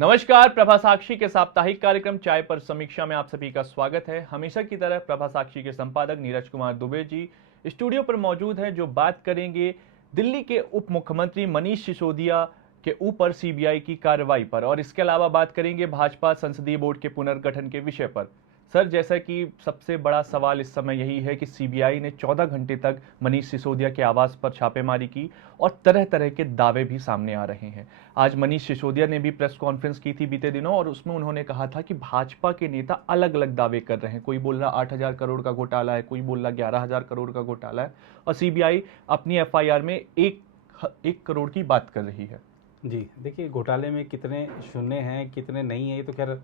नमस्कार। प्रभा साक्षी के साप्ताहिक कार्यक्रम चाय पर समीक्षा में आप सभी का स्वागत है। हमेशा की तरह प्रभा साक्षी के संपादक नीरज कुमार दुबे जी स्टूडियो पर मौजूद हैं, जो बात करेंगे दिल्ली के उप मुख्यमंत्री मनीष सिसोदिया के ऊपर सीबीआई की कार्रवाई पर, और इसके अलावा बात करेंगे भाजपा संसदीय बोर्ड के पुनर्गठन के विषय पर। सर, जैसा कि सबसे बड़ा सवाल इस समय यही है कि सीबीआई ने 14 घंटे तक मनीष सिसोदिया के आवास पर छापेमारी की और तरह तरह के दावे भी सामने आ रहे हैं। आज मनीष सिसोदिया ने भी प्रेस कॉन्फ्रेंस की थी बीते दिनों, और उसमें उन्होंने कहा था कि भाजपा के नेता अलग अलग दावे कर रहे हैं। कोई बोल रहा 8,000 करोड़ का घोटाला है, कोई बोल रहा 11,000 करोड़ का घोटाला है, और सीबीआई अपनी एफआईआर में एक करोड़ की बात कर रही है। जी देखिए, घोटाले में कितने शून्य हैं कितने नहीं है, ये तो खैर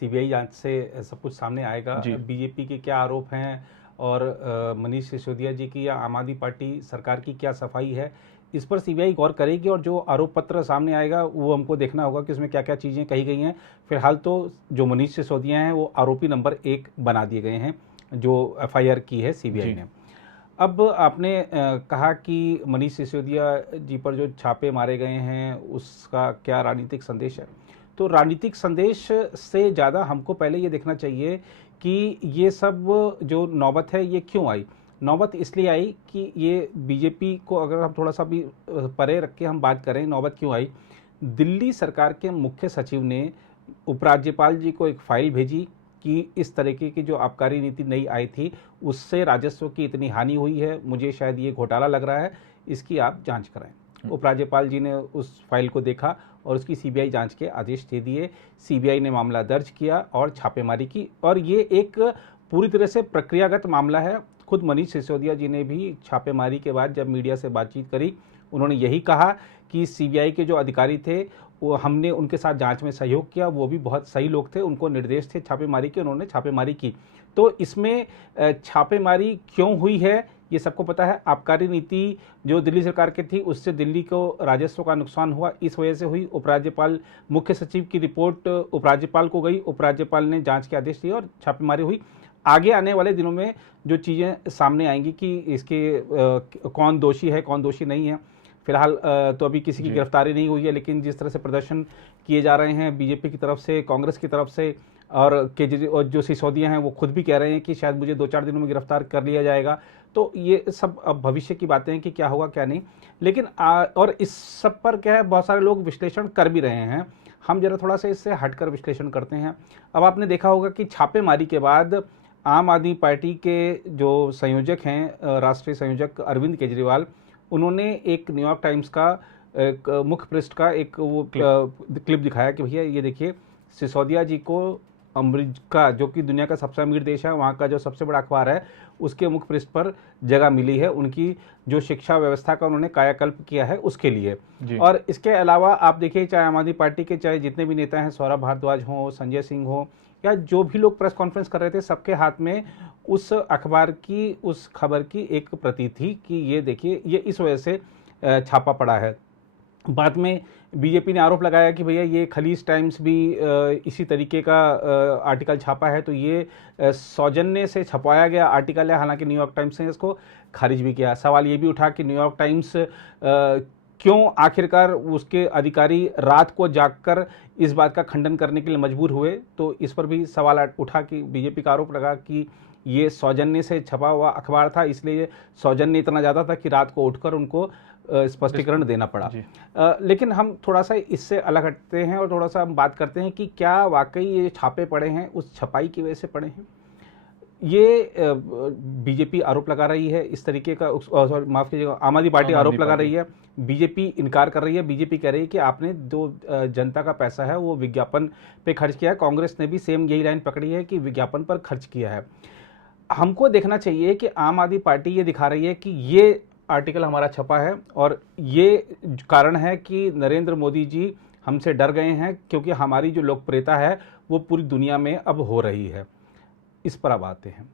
सीबीआई जांच से सब कुछ सामने आएगा। बीजेपी के क्या आरोप हैं और मनीष सिसोदिया जी की या आम आदमी पार्टी सरकार की क्या सफाई है, इस पर सीबीआई गौर करेगी। और जो आरोप पत्र सामने आएगा वो हमको देखना होगा कि उसमें क्या क्या चीज़ें कही गई हैं। फिलहाल तो जो मनीष सिसोदिया हैं वो आरोपी नंबर 1 बना दिए गए हैं, जो एफआईआर की है सीबीआई ने। अब आपने कहा कि मनीष सिसोदिया जी पर जो छापे मारे गए हैं उसका क्या राजनीतिक संदेश है, तो राजनीतिक संदेश से ज़्यादा हमको पहले ये देखना चाहिए कि ये सब जो नौबत है ये क्यों आई। नौबत इसलिए आई कि ये बीजेपी को अगर हम थोड़ा सा भी परे रख के हम बात करें, नौबत क्यों आई। दिल्ली सरकार के मुख्य सचिव ने उपराज्यपाल जी को एक फाइल भेजी कि इस तरीके की जो आबकारी नीति नई आई थी उससे राजस्व की इतनी हानि हुई है, मुझे शायद ये घोटाला लग रहा है, इसकी आप जांच कराएं। उपराज्यपाल जी ने उस फाइल को देखा और उसकी सीबीआई जांच के आदेश दे दिए। सीबीआई ने मामला दर्ज किया और छापेमारी की, और ये एक पूरी तरह से प्रक्रियागत मामला है। खुद मनीष सिसोदिया जी ने भी छापेमारी के बाद जब मीडिया से बातचीत करी, उन्होंने यही कहा कि सीबीआई के जो अधिकारी थे वो हमने उनके साथ जांच में सहयोग किया, वो भी बहुत सही लोग थे, उनको निर्देश थे छापेमारी के, उन्होंने छापेमारी की। तो इसमें छापेमारी क्यों हुई है ये सबको पता है। आबकारी नीति जो दिल्ली सरकार की थी उससे दिल्ली को राजस्व का नुकसान हुआ, इस वजह से हुई। उपराज्यपाल मुख्य सचिव की रिपोर्ट उपराज्यपाल को गई, उपराज्यपाल ने जांच के आदेश दिए और छापेमारी हुई। आगे आने वाले दिनों में जो चीज़ें सामने आएंगी कि इसके कौन दोषी है कौन दोषी नहीं है। फिलहाल तो अभी किसी की गिरफ्तारी नहीं हुई है, लेकिन जिस तरह से प्रदर्शन किए जा रहे हैं बीजेपी की तरफ से, कांग्रेस की तरफ से, और केजरीवाल जो सिसोदिया हैं वो खुद भी कह रहे हैं कि शायद मुझे 2-4 दिनों में गिरफ्तार कर लिया जाएगा। तो ये सब अब भविष्य की बातें हैं कि क्या होगा क्या नहीं। लेकिन और इस सब पर क्या है, बहुत सारे लोग विश्लेषण कर भी रहे हैं। हम जरा थोड़ा सा इससे हटकर विश्लेषण करते हैं। अब आपने देखा होगा कि छापेमारी के बाद आम आदमी पार्टी के जो संयोजक हैं, राष्ट्रीय संयोजक अरविंद केजरीवाल, उन्होंने एक न्यूयॉर्क टाइम्स का एक मुख्य पृष्ठ का एक वो क्लिप दिखाया कि भैया ये देखिए, सिसोदिया जी को अमेरिका, जो कि दुनिया का सबसे अमीर देश है, वहाँ का जो सबसे बड़ा अखबार है, उसके मुख्य पृष्ठ पर जगह मिली है। उनकी जो शिक्षा व्यवस्था का उन्होंने कायाकल्प किया है उसके लिए। और इसके अलावा आप देखिए, चाहे आम आदमी पार्टी के चाहे जितने भी नेता हैं, सौरभ भारद्वाज हो, संजय सिंह हो, या जो भी लोग प्रेस कॉन्फ्रेंस कर रहे थे, सबके हाथ में उस अखबार की, उस खबर की एक प्रति थी कि ये देखिए, ये इस वजह से छापा पड़ा है। बाद में बीजेपी ने आरोप लगाया कि भैया ये खलीज टाइम्स भी इसी तरीके का आर्टिकल छापा है, तो ये सौजन्य से छपवाया गया आर्टिकल है। हालांकि न्यूयॉर्क टाइम्स ने इसको खारिज भी किया। सवाल ये भी उठा कि न्यूयॉर्क टाइम्स क्यों आखिरकार उसके अधिकारी रात को जागकर इस बात का खंडन करने के लिए मजबूर हुए। तो इस पर भी सवाल उठा कि बीजेपी का आरोप लगा कि ये सौजन्य से छपा हुआ अखबार था, इसलिए सौजन्य इतना ज़्यादा था कि रात को उठकर उनको स्पष्टीकरण देना पड़ा। लेकिन हम थोड़ा सा इससे अलग हटते हैं और थोड़ा सा हम बात करते हैं कि क्या वाकई ये छापे पड़े हैं उस छपाई की वजह से पड़े हैं। ये बीजेपी आरोप लगा रही है इस तरीके का, सॉरी माफ़ कीजिएगा, आम आदमी पार्टी आरोप लगा रही है, बीजेपी इनकार कर रही है। बीजेपी कह रही है कि आपने जो जनता का पैसा है वो विज्ञापन पे खर्च किया है। कांग्रेस ने भी सेम यही लाइन पकड़ी है कि विज्ञापन पर खर्च किया है। हमको देखना चाहिए कि आम आदमी पार्टी ये दिखा रही है कि ये आर्टिकल हमारा छपा है और ये कारण है कि नरेंद्र मोदी जी हमसे डर गए हैं, क्योंकि हमारी जो लोकप्रियता है वो पूरी दुनिया में अब हो रही है। इस पर अब आते हैं,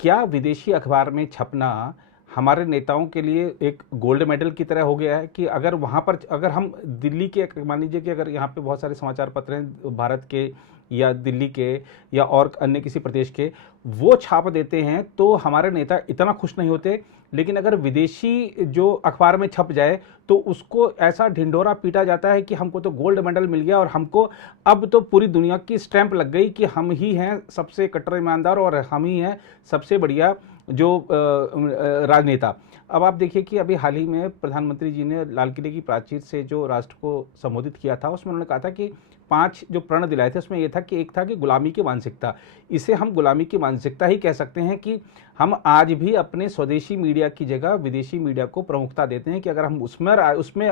क्या विदेशी अखबार में छपना हमारे नेताओं के लिए एक गोल्ड मेडल की तरह हो गया है कि अगर वहाँ पर, अगर हम दिल्ली के, मान लीजिए कि अगर यहाँ पे बहुत सारे समाचार पत्र हैं भारत के या दिल्ली के या और अन्य किसी प्रदेश के, वो छाप देते हैं तो हमारे नेता इतना खुश नहीं होते। लेकिन अगर विदेशी जो अखबार में छप जाए तो उसको ऐसा ढिंढोरा पीटा जाता है कि हमको तो गोल्ड मेडल मिल गया और हमको अब तो पूरी दुनिया की स्टैंप लग गई कि हम ही हैं सबसे कट्टर ईमानदार और हम ही हैं सबसे बढ़िया जो राजनेता। अब आप देखिए कि अभी हाल ही में प्रधानमंत्री जी ने लाल किले की प्राचीर से जो राष्ट्र को संबोधित किया था, उसमें उन्होंने कहा था कि 5 जो प्रण दिलाए थे, उसमें यह था कि एक था कि गुलामी की मानसिकता। इसे हम गुलामी की मानसिकता ही कह सकते हैं कि हम आज भी अपने स्वदेशी मीडिया की जगह विदेशी मीडिया को प्रमुखता देते हैं कि अगर हम उसमें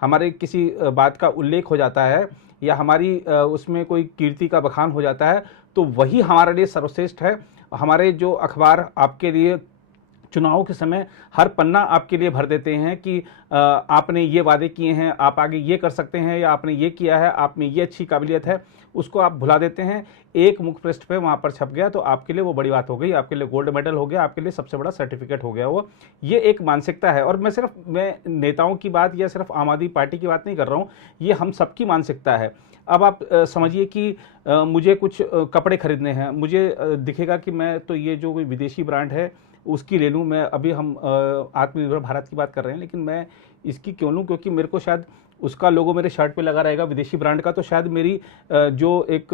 हमारे किसी बात का उल्लेख हो जाता है या हमारी उसमें कोई कीर्ति का बखान हो जाता है तो वही हमारे लिए सर्वश्रेष्ठ है। हमारे जो अखबार आपके लिए चुनाव के समय हर पन्ना आपके लिए भर देते हैं कि आपने ये वादे किए हैं, आप आगे ये कर सकते हैं, या आपने ये किया है, आप में ये अच्छी काबिलियत है, उसको आप भुला देते हैं। एक मुख पृष्ठ पे वहाँ पर छप गया तो आपके लिए वो बड़ी बात हो गई, आपके लिए गोल्ड मेडल हो गया, आपके लिए सबसे बड़ा सर्टिफिकेट हो गया वो। ये एक मानसिकता है। और मैं नेताओं की बात या सिर्फ आम आदमी पार्टी की बात नहीं कर रहा हूँ, ये हम सबकी मानसिकता है। अब आप समझिए कि मुझे कुछ कपड़े खरीदने हैं, मुझे दिखेगा कि मैं तो ये जो कोई विदेशी ब्रांड है उसकी ले लूँ। मैं अभी हम आत्मनिर्भर भारत की बात कर रहे हैं, लेकिन मैं इसकी क्यों लूँ? क्योंकि मेरे को शायद उसका लोगो मेरे शर्ट पे लगा रहेगा विदेशी ब्रांड का, तो शायद मेरी जो एक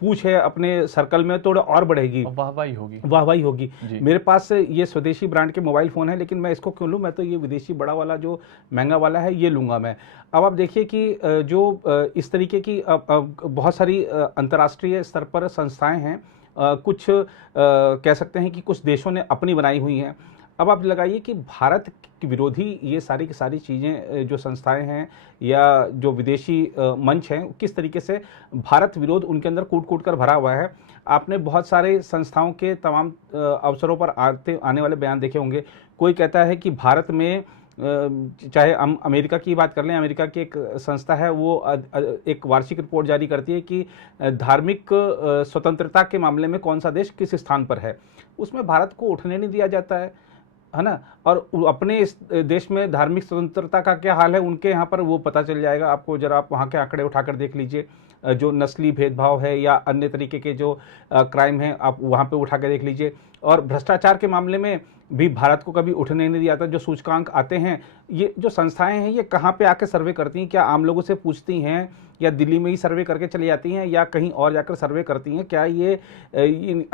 पूछ है अपने सर्कल में थोड़ा और बढ़ेगी, वाहवाही होगी। मेरे पास ये स्वदेशी ब्रांड के मोबाइल फ़ोन है, लेकिन मैं इसको क्यों लूँ? मैं तो ये विदेशी बड़ा वाला जो महंगा वाला है ये लूँगा मैं। अब आप देखिए कि जो इस तरीके की बहुत सारी अंतर्राष्ट्रीय स्तर पर संस्थाएँ हैं, कुछ कह सकते हैं कि कुछ देशों ने अपनी बनाई हुई हैं। अब आप लगाइए कि भारत के विरोधी ये सारी की सारी चीज़ें जो संस्थाएं हैं या जो विदेशी मंच हैं, किस तरीके से भारत विरोध उनके अंदर कूट कूट कर भरा हुआ है। आपने बहुत सारे संस्थाओं के तमाम अवसरों पर आने वाले बयान देखे होंगे। कोई कहता है कि भारत में, चाहे हम अमेरिका की बात कर लें, अमेरिका की एक संस्था है वो एक वार्षिक रिपोर्ट जारी करती है कि धार्मिक स्वतंत्रता के मामले में कौन सा देश किस स्थान पर है। उसमें भारत को उठने नहीं दिया जाता है ना। और अपने इस देश में धार्मिक स्वतंत्रता का क्या हाल है उनके यहाँ पर, वो पता चल जाएगा आपको। जरा आप वहाँ के आंकड़े उठाकर देख लीजिए, जो नस्ली भेदभाव है या अन्य तरीके के जो क्राइम हैं आप वहाँ पे उठा के देख लीजिए। और भ्रष्टाचार के मामले में भी भारत को कभी उठने नहीं दिया जाता। जो सूचकांक आते हैं, ये जो संस्थाएं हैं ये कहाँ पे आके सर्वे करती हैं? क्या आम लोगों से पूछती हैं या दिल्ली में ही सर्वे करके चली जाती हैं या कहीं और जाकर सर्वे करती हैं? क्या ये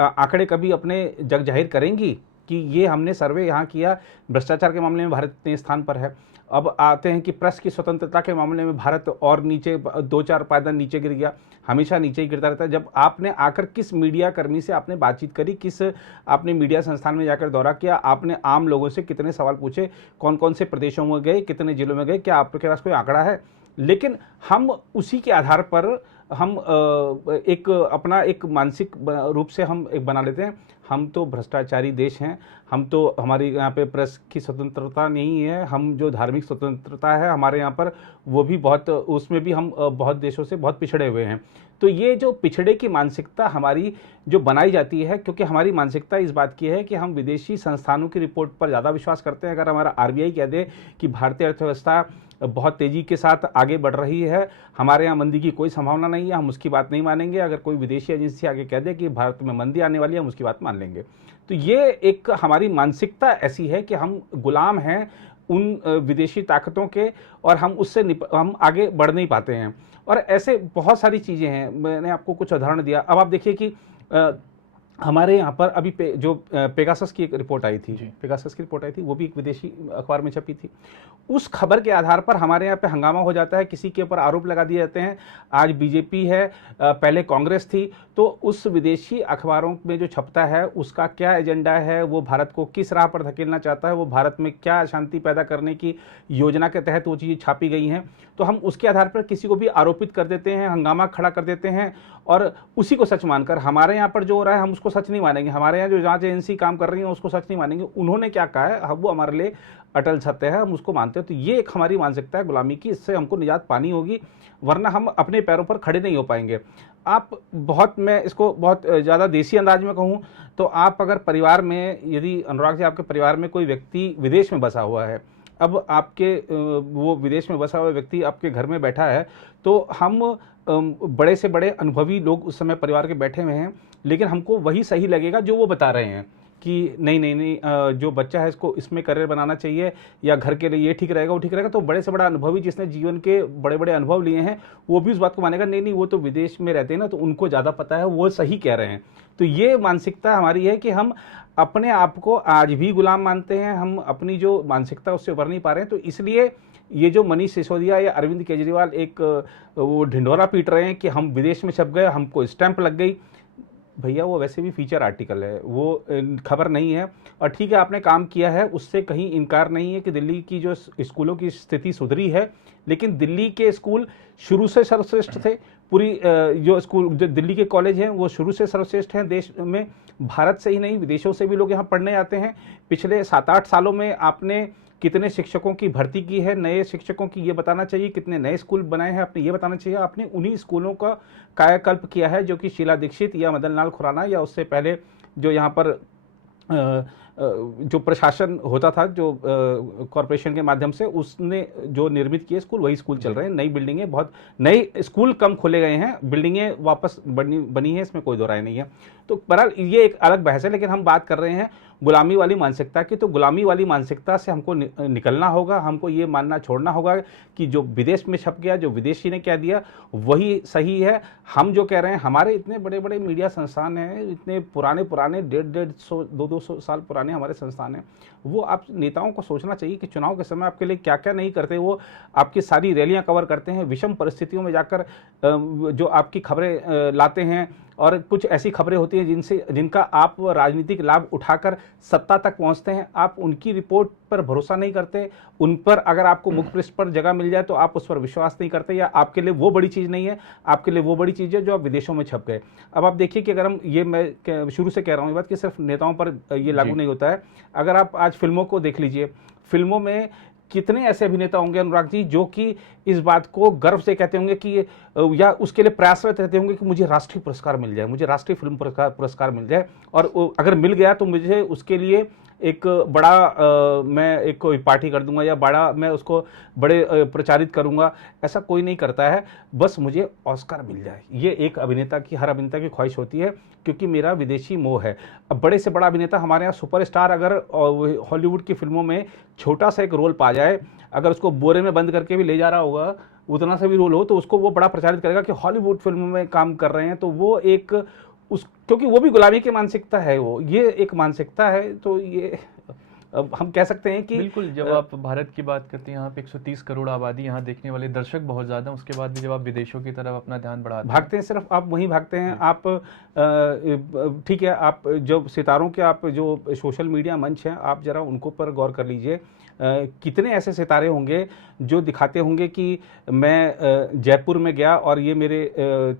आंकड़े कभी अपने जग जाहिर करेंगी कि ये हमने सर्वे यहाँ किया, भ्रष्टाचार के मामले में भारत इतने स्थान पर है? अब आते हैं कि प्रेस की स्वतंत्रता के मामले में भारत और नीचे 2-4 पायदान नीचे गिर गया, हमेशा नीचे ही गिरता रहता है। जब आपने आकर किस मीडिया कर्मी से आपने बातचीत करी, किस आपने मीडिया संस्थान में जाकर दौरा किया, आपने आम लोगों से कितने सवाल पूछे, कौन कौन से प्रदेशों में गए, कितने जिलों में गए, क्या आपके पास कोई आंकड़ा है? लेकिन हम उसी के आधार पर हम एक अपना एक मानसिक रूप से हम एक बना लेते हैं, हम तो भ्रष्टाचारी देश हैं, हम तो, हमारी यहाँ पे प्रेस की स्वतंत्रता नहीं है, हम जो धार्मिक स्वतंत्रता है हमारे यहाँ पर वो भी बहुत, उसमें भी हम बहुत देशों से बहुत पिछड़े हुए हैं। तो ये जो पिछड़े की मानसिकता हमारी जो बनाई जाती है, क्योंकि हमारी मानसिकता इस बात की है कि हम विदेशी संस्थानों की रिपोर्ट पर ज़्यादा विश्वास करते हैं। अगर हमारा आरबीआई कह दे कि भारतीय अर्थव्यवस्था बहुत तेज़ी के साथ आगे बढ़ रही है, हमारे यहाँ मंदी की कोई संभावना नहीं है, हम उसकी बात नहीं मानेंगे। अगर कोई विदेशी एजेंसी आगे कह दे कि भारत में मंदी आने वाली है, हम उसकी बात मान लेंगे। तो ये एक हमारी मानसिकता ऐसी है कि हम गुलाम हैं उन विदेशी ताकतों के, और हम उससे हम आगे बढ़ नहीं पाते हैं। और ऐसे बहुत सारी चीज़ें हैं, मैंने आपको कुछ उदाहरण दिया। अब आप देखिए कि हमारे यहाँ पर अभी जो पेगासस की एक रिपोर्ट आई थी, पेगासस की रिपोर्ट आई थी, वो भी एक विदेशी अखबार में छपी थी। उस खबर के आधार पर हमारे यहाँ पे हंगामा हो जाता है, किसी के ऊपर आरोप लगा दिए जाते हैं। आज बीजेपी है, पहले कांग्रेस थी, तो उस विदेशी अखबारों में जो छपता है उसका क्या एजेंडा है, वो भारत को किस राह पर धकेलना चाहता है, वो भारत में क्या अशांति पैदा करने की योजना के तहत वो चीज़ें छापी गई हैं, तो हम उसके आधार पर किसी को भी आरोपित कर देते हैं, हंगामा खड़ा कर देते हैं और उसी को सच मानकर, हमारे यहाँ पर जो हो रहा है हम उसको सच नहीं मानेंगे, हमारे यहाँ जो जांच एजेंसी काम कर रही है उसको सच नहीं मानेंगे, उन्होंने क्या कहा है वो हमारे लिए अटल सत्य है, हम उसको मानते हैं। तो ये एक हमारी मानसिकता है गुलामी की, इससे हमको निजात पानी होगी, वरना हम अपने पैरों पर खड़े नहीं हो पाएंगे। आप मैं इसको बहुत ज़्यादा देसी अंदाज में कहूँ तो आप अगर परिवार में, यदि अनुराग जी आपके परिवार में कोई व्यक्ति विदेश में बसा हुआ है अब आपके वो विदेश में बसा हुआ व्यक्ति आपके घर में बैठा है, तो हम बड़े से बड़े अनुभवी लोग उस समय परिवार के बैठे हुए हैं, लेकिन हमको वही सही लगेगा जो वो बता रहे हैं कि नहीं नहीं नहीं, जो बच्चा है इसको इसमें करियर बनाना चाहिए, या घर के लिए ये ठीक रहेगा वो ठीक रहेगा। तो बड़े से बड़ा अनुभवी जिसने जीवन के बड़े बड़े अनुभव लिए हैं वो भी उस बात को मानेगा, नहीं नहीं वो तो विदेश में रहते हैं ना, तो उनको ज़्यादा पता है, वो सही कह रहे हैं। तो ये मानसिकता हमारी है कि हम अपने आप को आज भी गुलाम मानते हैं, हम अपनी जो मानसिकता उससे उभर नहीं पा रहे हैं। तो इसलिए ये जो मनीष सिसोदिया या अरविंद केजरीवाल एक वो ढिंढोरा पीट रहे हैं कि हम विदेश में छप गए, हमको स्टैंप लग गई, भैया वो वैसे भी फीचर आर्टिकल है, वो खबर नहीं है। और ठीक है आपने काम किया है, उससे कहीं इनकार नहीं है कि दिल्ली की जो स्कूलों की स्थिति सुधरी है, लेकिन दिल्ली के स्कूल शुरू से सर्वश्रेष्ठ थे। पूरी जो स्कूल जो दिल्ली के कॉलेज हैं वो शुरू से सर्वश्रेष्ठ हैं देश में, भारत से ही नहीं विदेशों से भी लोग यहाँ पढ़ने आते हैं। पिछले 7-8 सालों में आपने कितने शिक्षकों की भर्ती की है, नए शिक्षकों की ये बताना चाहिए, कितने नए स्कूल बनाए हैं आपने ये बताना चाहिए। आपने उन्हीं स्कूलों का कायाकल्प किया है जो कि शीला दीक्षित या मदन लाल खुराना या उससे पहले जो यहाँ पर जो प्रशासन होता था, जो कॉरपोरेशन के माध्यम से उसने जो निर्मित किए स्कूल, वही स्कूल चल रहे हैं। नई बिल्डिंगें, बहुत नए स्कूल कम खोले गए हैं, बिल्डिंगें वापस बनी है, इसमें कोई दो राय नहीं है। तो बहरहाल ये एक अलग बहस है, लेकिन हम बात कर रहे हैं गुलामी वाली मानसिकता की। तो गुलामी वाली मानसिकता से हमको निकलना होगा, हमको ये मानना छोड़ना होगा कि जो विदेश में छप गया, जो विदेशी ने कह दिया वही सही है। हम जो कह रहे हैं, हमारे इतने बड़े बड़े मीडिया संस्थान हैं, इतने पुराने 150-150 200 साल पुराने हमारे संस्थान हैं, वो आप नेताओं को सोचना चाहिए कि चुनाव के समय आपके लिए क्या क्या नहीं करते। वो आपकी सारी रैलियां कवर करते हैं, विषम परिस्थितियों में जाकर जो आपकी खबरें लाते हैं, और कुछ ऐसी खबरें होती हैं जिनका आप राजनीतिक लाभ उठाकर सत्ता तक पहुंचते हैं। आप उनकी रिपोर्ट पर भरोसा नहीं करते, उन पर अगर आपको मुख पृष्ठ पर जगह मिल जाए तो आप उस पर विश्वास नहीं करते, या आपके लिए वो बड़ी चीज़ नहीं है। आपके लिए वो बड़ी चीज़ है जो आप विदेशों में छप गए। अब आप देखिए कि अगर हम मैं शुरू से कह रहा हूँ ये बात कि सिर्फ नेताओं पर ये लागू नहीं होता है। अगर आप आज फिल्मों को देख लीजिए, फिल्मों में कितने ऐसे अभिनेता होंगे अनुराग जी जो कि इस बात को गर्व से कहते होंगे कि या उसके लिए प्रयासरत रहते होंगे कि मुझे राष्ट्रीय पुरस्कार मिल जाए, मुझे राष्ट्रीय फिल्म पुरस्कार मिल जाए, और अगर मिल गया तो मुझे उसके लिए एक बड़ा मैं एक कोई पार्टी कर दूंगा, या बड़ा मैं उसको बड़े प्रचारित करूंगा। ऐसा कोई नहीं करता है, बस मुझे ऑस्कर मिल जाए, ये एक अभिनेता की, हर अभिनेता की ख्वाहिश होती है, क्योंकि मेरा विदेशी मोह है। अब बड़े से बड़ा अभिनेता हमारे यहाँ सुपरस्टार अगर हॉलीवुड की फिल्मों में छोटा सा एक रोल पा जाए, अगर उसको बोरे में बंद करके भी ले जा रहा होगा, उतना सा भी रोल हो, तो उसको वो बड़ा प्रचारित करेगा कि हॉलीवुड फिल्मों में काम कर रहे हैं। तो वो एक क्योंकि वो भी गुलामी की मानसिकता है, वो ये एक मानसिकता है। तो ये हम कह सकते हैं कि बिल्कुल, जब आप भारत की बात करते हैं, यहाँ पे 130 करोड़ आबादी, यहाँ देखने वाले दर्शक बहुत ज़्यादा हैं, उसके बाद भी जब आप विदेशों की तरफ अपना ध्यान बढ़ाते भागते हैं, सिर्फ आप वहीं भागते हैं। आप ठीक है, आप जो सितारों के आप जो सोशल मीडिया मंच हैं, आप जरा उनको पर गौर कर लीजिए। कितने ऐसे सितारे होंगे जो दिखाते होंगे कि मैं जयपुर में गया और ये मेरे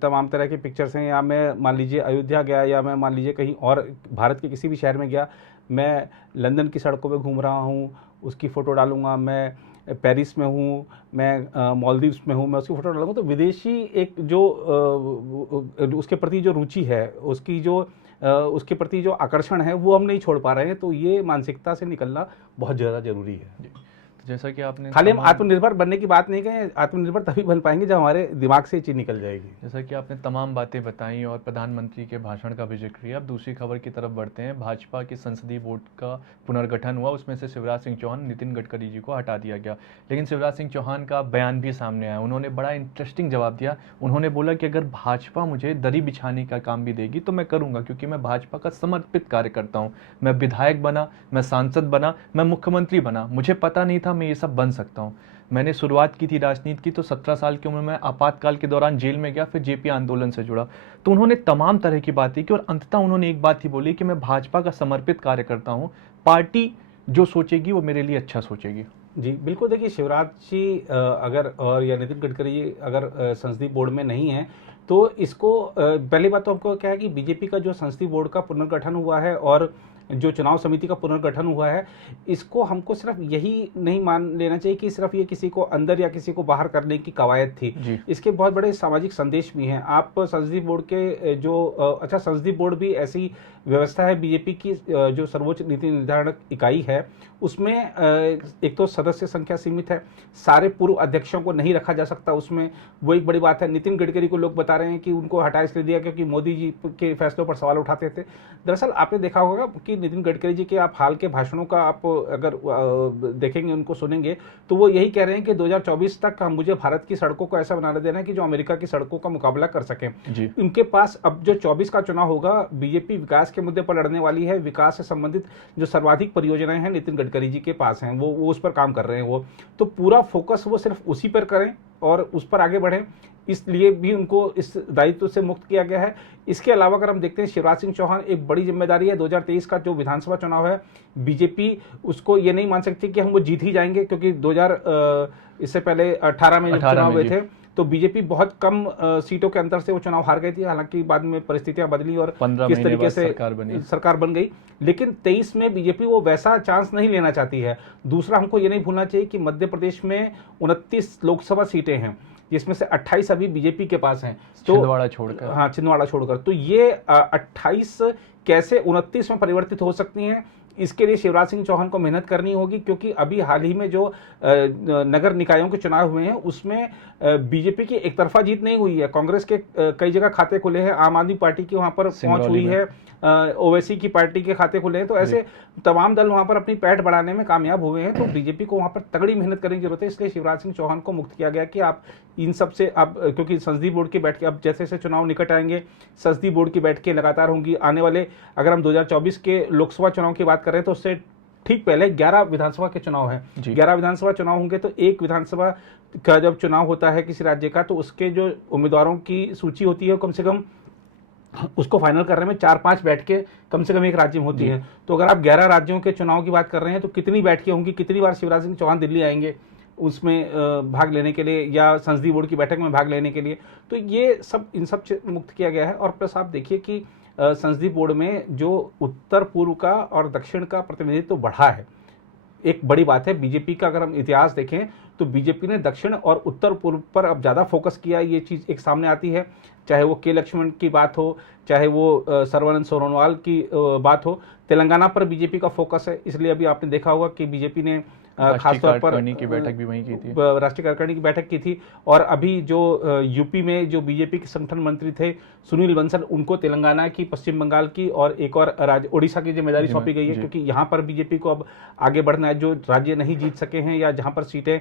तमाम तरह के पिक्चर्स हैं, या मैं मान लीजिए अयोध्या गया, या मैं मान लीजिए कहीं और भारत के किसी भी शहर में गया, मैं लंदन की सड़कों पे घूम रहा हूँ, उसकी फ़ोटो डालूंगा। मैं पेरिस में हूँ, मैं मालदीव्स में हूँ, मैं उसकी फ़ोटो डालूंगा। तो विदेशी एक जो उसके प्रति जो रुचि है, उसके प्रति जो आकर्षण है, वो हम नहीं छोड़ पा रहे हैं। तो ये मानसिकता से निकलना बहुत ज़्यादा ज़रूरी है। जैसा कि आपने खाली हम आत्मनिर्भर बनने की बात नहीं कहें, आत्मनिर्भर तभी बन पाएंगे जब हमारे दिमाग से ये चीज़ निकल जाएगी। जैसा कि आपने तमाम बातें बताई और प्रधानमंत्री के भाषण का भी जिक्र किया। अब दूसरी खबर की तरफ बढ़ते हैं। भाजपा के संसदीय बोर्ड का पुनर्गठन हुआ, उसमें से शिवराज सिंह चौहान, नितिन गडकरी जी को हटा दिया गया, लेकिन शिवराज सिंह चौहान का बयान भी सामने आया। उन्होंने बड़ा इंटरेस्टिंग जवाब दिया। उन्होंने बोला कि अगर भाजपा मुझे दरी बिछाने का काम भी देगी तो मैं करूँगा, क्योंकि मैं भाजपा का समर्पित कार्यकर्ता हूँ। मैं विधायक बना, मैं सांसद बना, मैं मुख्यमंत्री बना, मुझे पता नहीं था मैं ये सब बन सकता हूँ। मैंने शुरुआत की थी राजनीति की तो 17 साल की उम्र में आपातकाल के दौरान जेल में गया, फिर जेपी आंदोलन से जुड़ा। तो उन्होंने तमाम तरह की बातें की और अंततः उन्होंने एक बात ही बोली कि मैं भाजपा का समर्पित कार्यकर्ता हूँ, पार्टी जो सोचेगी वो मेरे लिए अच्छा सोचेगी। जी बिल्कुल, देखिए शिवराज जी अगर और या नितिन गडकरी जी अगर संसदीय बोर्ड में नहीं है तो इसको पहली बात तो हमको क्या है कि बीजेपी का जो संसदीय बोर्ड का पुनर्गठन हुआ है और जो चुनाव समिति का पुनर्गठन हुआ है, इसको हमको सिर्फ यही नहीं मान लेना चाहिए कि सिर्फ ये किसी को अंदर या किसी को बाहर करने की कवायद थी। इसके बहुत बड़े सामाजिक संदेश भी हैं। आप संसदीय बोर्ड के जो संसदीय बोर्ड भी ऐसी व्यवस्था है बीजेपी की, जो सर्वोच्च नीति निर्धारणक इकाई है, उसमें एक तो सदस्य संख्या सीमित है, सारे पूर्व अध्यक्षों को नहीं रखा जा सकता उसमें, वो एक बड़ी बात है। नितिन गडकरी को लोग बता रहे हैं कि उनको हटा इसलिए दिया क्योंकि मोदी जी के फैसलों पर सवाल उठाते थे। दरअसल आपने देखा होगा कि नितिन गडकरी जी के आप हाल के भाषणों का आप अगर देखेंगे, उनको सुनेंगे, तो वो यही कह रहे हैं कि 2024 तक मुझे भारत की सड़कों को ऐसा बनाना देना है कि जो अमेरिका की सड़कों का मुकाबला कर सकें। उनके पास अब जो 24 का चुनाव होगा, बीजेपी विकास के मुद्दे पर लड़ने वाली है। विकास से संबंधित जो सर्वाधिक परियोजनाएं हैं नितिन गडकरी जी के पास हैं, वो उस पर काम कर रहे हैं। वो तो पूरा फोकस वो सिर्फ उसी पर करें और उस पर आगे बढ़ें, इसलिए भी उनको इस दायित्व से मुक्त किया गया है। इसके अलावा अगर हम देखते हैं, शिवराज सिंह चौहान, एक बड़ी जिम्मेदारी है 2023 का जो विधानसभा चुनाव है, बीजेपी उसको ये नहीं मान सकती कि हम वो जीत ही जाएंगे, क्योंकि इससे पहले 18 में जब चुनाव हुए थे तो बीजेपी बहुत कम सीटों के अंतर से वो चुनाव हार गई थी। हालांकि बाद में परिस्थितियां बदली और किस तरीके से सरकार बन गई, लेकिन 23 में बीजेपी वो वैसा चांस नहीं लेना चाहती है। दूसरा, हमको ये नहीं भूलना चाहिए कि मध्य प्रदेश में 29 लोकसभा सीटें हैं, जिसमें से 28 अभी बीजेपी के पास हैं, तो छिंदवाड़ा छोड़कर। हाँ, छिंदवाड़ा छोड़कर। तो ये 28 कैसे 29 में परिवर्तित हो सकती हैं, इसके लिए शिवराज सिंह चौहान को मेहनत करनी होगी, क्योंकि अभी हाल ही में जो नगर निकायों के चुनाव हुए हैं उसमें बीजेपी की एक तरफा जीत नहीं हुई है। कांग्रेस के कई जगह खाते खुले हैं, आम आदमी पार्टी की वहां पर पहुंच हुई है, ओवैसी की पार्टी के खाते खुले हैं। तो ऐसे तमाम दल वहां पर अपनी पैठ बढ़ाने में कामयाब हुए हैं। तो बीजेपी को वहां पर तगड़ी मेहनत करने की जरूरत है। इसलिए शिवराज सिंह चौहान को मुक्त किया गया कि आप इन सब से क्योंकि संसदीय बोर्ड की बैठकें अब जैसे जैसे चुनाव निकट आएंगे, संसदीय बोर्ड की बैठकें लगातार होंगी। आने वाले, अगर हम 2024 के लोकसभा चुनाव की बात कर रहे हैं, तो उससे ठीक पहले 11 विधानसभा के चुनाव हैं। 11 विधानसभा चुनाव होंगे, तो एक विधानसभा का जब चुनाव होता है किसी राज्य का, तो उसके जो उम्मीदवारों की सूची होती है, कम से कम उसको फाइनल करने में 4-5 बैठकें कम से कम एक राज्य में होती हैं। तो अगर आप 11 राज्यों के चुनाव की बात कर रहे हैं, तो कितनी बैठकें होंगी, कितनी बार शिवराज सिंह चौहान दिल्ली आएंगे उसमें भाग लेने के लिए, या संसदीय बोर्ड की बैठक में भाग लेने के लिए। तो ये सब, इन सब से मुक्त किया गया है। और प्लस आप देखिए कि संसदीय बोर्ड में जो उत्तर पूर्व का और दक्षिण का प्रतिनिधित्व तो बढ़ा है, एक बड़ी बात है। बीजेपी का अगर हम इतिहास देखें तो बीजेपी ने दक्षिण और उत्तर पूर्व पर अब ज़्यादा फोकस किया, ये चीज़ एक सामने आती है। चाहे वो के लक्ष्मण की बात हो, चाहे वो सर्बानंद सोनोवाल की बात हो, तेलंगाना पर बीजेपी का फोकस है। इसलिए अभी आपने देखा होगा कि बीजेपी ने खासतौर पर की बैठक भी वहीं की थी, राष्ट्रीय कार्यकारिणी की बैठक की थी। और अभी जो यूपी में जो बीजेपी के संगठन मंत्री थे सुनील बंसल, उनको तेलंगाना की, पश्चिम बंगाल की और एक और राज्य उड़ीसा की जिम्मेदारी सौंपी गई है, क्योंकि यहाँ पर बीजेपी को अब आगे बढ़ना है। जो राज्य नहीं जीत सके हैं या जहाँ पर सीटें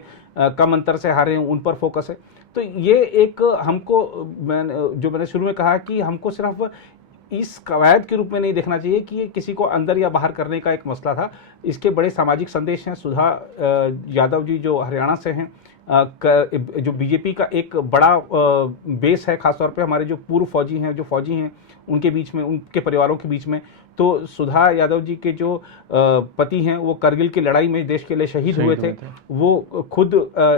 कम अंतर से हारे हैं, उन पर फोकस है। तो ये एक हमको, मैंने शुरू में कहा कि हमको सिर्फ इस कवायद के रूप में नहीं देखना चाहिए कि ये किसी को अंदर या बाहर करने का एक मसला था। इसके बड़े सामाजिक संदेश हैं। सुधा यादव जी जो हरियाणा से हैं, जो बीजेपी का एक बड़ा बेस है, खासतौर पे हमारे जो पूर्व फौजी हैं, जो फौजी हैं, उनके बीच में, उनके परिवारों के बीच में। तो सुधा यादव जी के जो पति हैं, वो करगिल की लड़ाई में देश के लिए शहीद हुए थे। वो खुद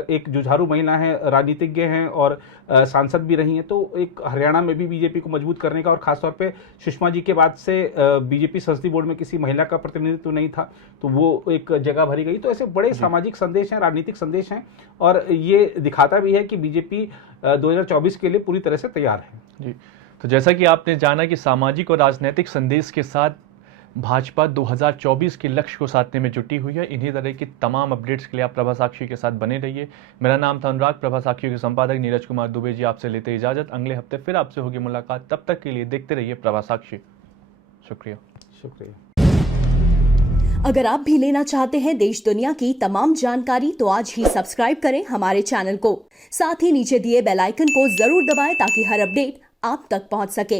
एक जुझारू महिला हैं, राजनीतिज्ञ हैं और सांसद भी रही हैं। तो एक हरियाणा में भी बीजेपी को मजबूत करने का, और खासतौर पे सुषमा जी के बाद से बीजेपी संसदीय बोर्ड में किसी महिला का प्रतिनिधित्व नहीं था, तो वो एक जगह भरी गई। तो ऐसे बड़े सामाजिक संदेश हैं, राजनीतिक संदेश हैं, और ये दिखाता भी है कि बीजेपी 2024 के लिए पूरी तरह से तैयार है। जी, तो जैसा कि आपने जाना कि सामाजिक और राजनीतिक संदेश के साथ भाजपा 2024 के लक्ष्य को साधने में जुटी हुई है। इन्हीं तरह की तमाम अपडेट्स के लिए आप प्रभा साक्षी के साथ बने रहिए। मेरा नाम था अनुराग। प्रभा साक्षी के संपादक नीरज कुमार दुबे जी आपसे लेते इजाजत। अगले हफ्ते फिर आपसे होगी मुलाकात। तब तक के लिए देखते रहिए प्रभा साक्षी। शुक्रिया। अगर आप भी लेना चाहते हैं देश दुनिया की तमाम जानकारी, तो आज ही सब्सक्राइब करें हमारे चैनल को। साथ ही नीचे दिए बेल आइकन को जरूर दबाएं ताकि हर अपडेट आप तक पहुंच सके।